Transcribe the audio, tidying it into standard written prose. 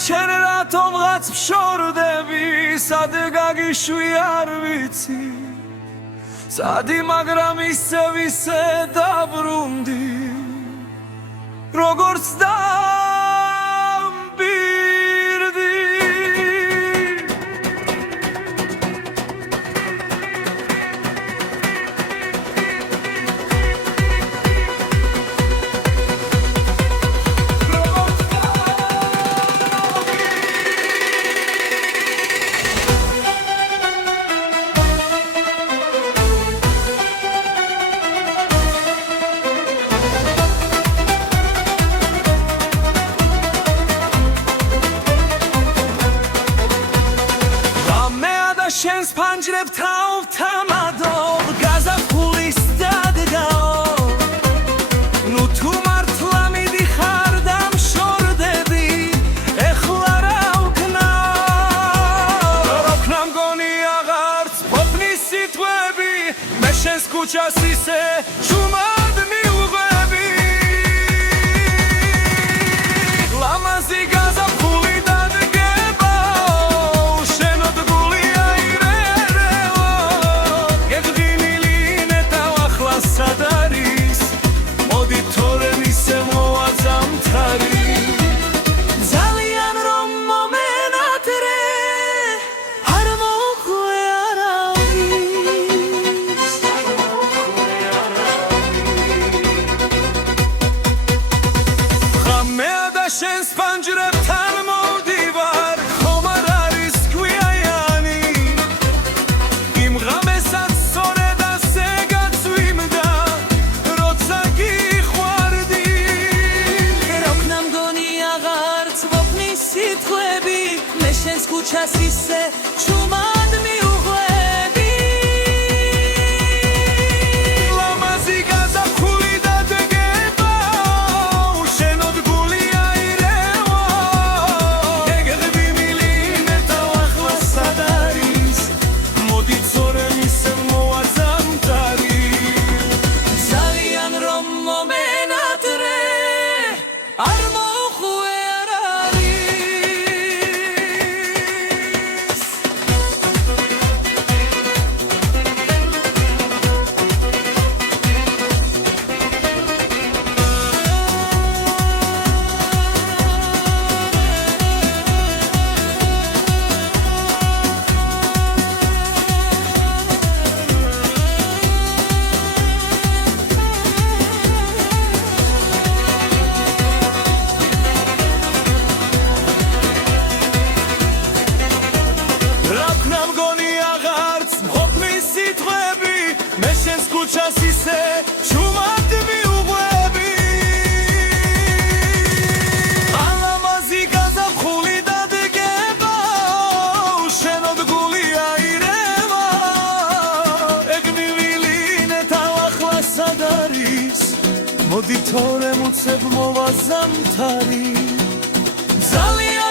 შენ რატომღაც ფშორდები სად გაგიშვი არ ვიცი სადი მაგრამ ისე დაბრუნდი როგორც დამბირდი შენს ფანჯრებთან ვთამადობ გაზაფხულის დადგაო ნუ თუ მართლა მიდიხარ და მშორდები ეხლა რა ვქნა მგონი აღარც ყოფნის სიტყვები მე შენს ქუჩას ისე ჩუმად მივღვები ლამაზი გაზაფხული შენს ფანჯრებთან მოვდივარ ხომ არ არის გვიანიანი იმ ღამესაც სწორედ ასე გაწვიმდა როცა გიყვარდი რა ვქნა მგონი აღარც ყოფნის სიტყვები მე შენს ქუჩას ისე ჩუმად მივღვები ქუჩას ისე ჩუმად მივღვები ალამაზი გაზაფხული დადგება შენოდგული აირევა ეგნივილი ნეთავ ახლა სად არის მოდი თორემ უცებ მოვა ზამთარი ძალიან